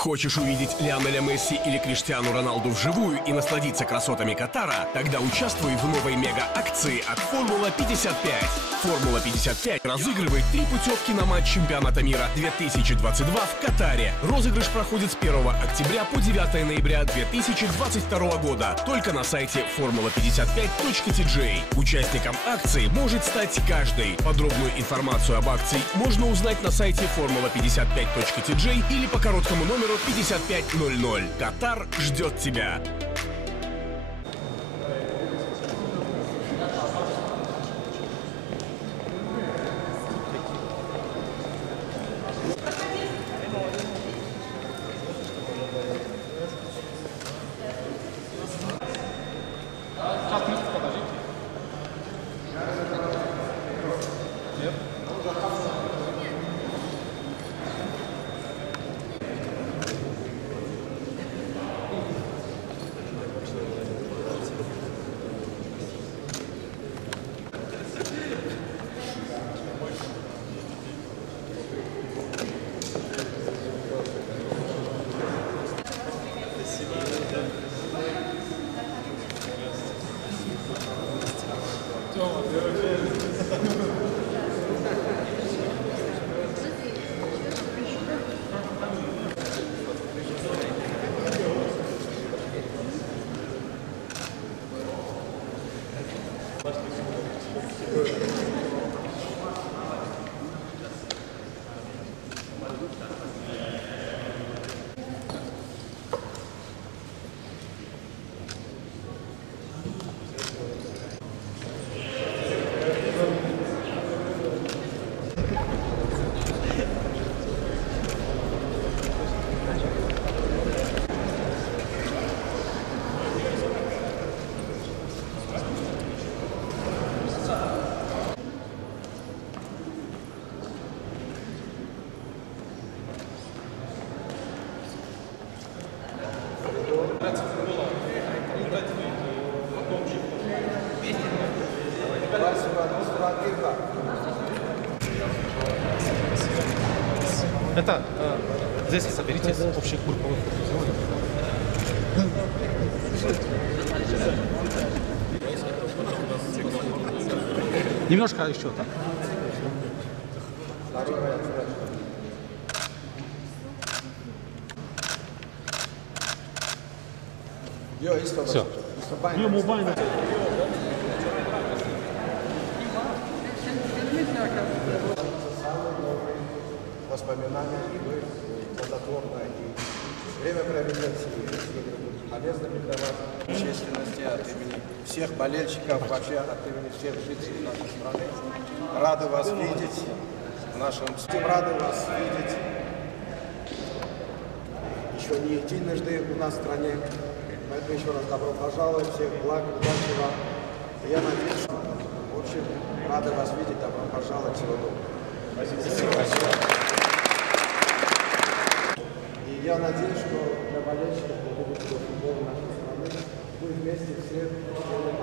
Хочешь увидеть Лионеля Месси или Криштиану Роналду вживую и насладиться красотами Катара? Тогда участвуй в новой мега-акции от Формула 55. Формула 55 разыгрывает 3 путевки на матч чемпионата мира 2022 в Катаре. Розыгрыш проходит с 1 октября по 9 ноября 2022 года только на сайте formula55.tj. Участником акции может стать каждый. Подробную информацию об акции можно узнать на сайте formula55.tj или по короткому номеру 5500. Катар ждет тебя. Это здесь соберите с общих групповых фотозонов. Немножко еще так. Все. Воспоминания и вы плодотворно и время проведете, и полезными для вас. Общественности от имени всех болельщиков, вообще от имени всех жителей нашей страны. Рады вас видеть в нашем стиле, рады вас видеть еще не единожды у нас в стране. Поэтому еще раз добро пожаловать, всех благ, удачи вам. И я надеюсь, что, в общем, рады вас видеть, добро пожаловать, всего доброго. Спасибо. И я надеюсь, что для болельщиков любителей футбола нашей страны мы вместе все сделаем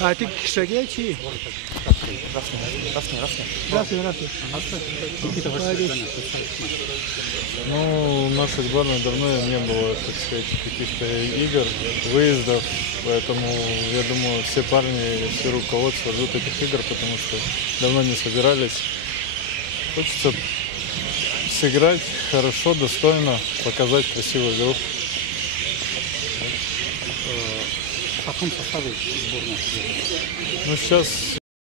А ты шагячий? Здравствуйте. Ну, у нашей сборной давно не было, так сказать, каких-то игр, выездов, поэтому, я думаю, все парни, все руководство ждут этих игр, потому что давно не собирались. Хочется сыграть хорошо, достойно, показать красивую игру. В каком составе сборная? Ну, сейчас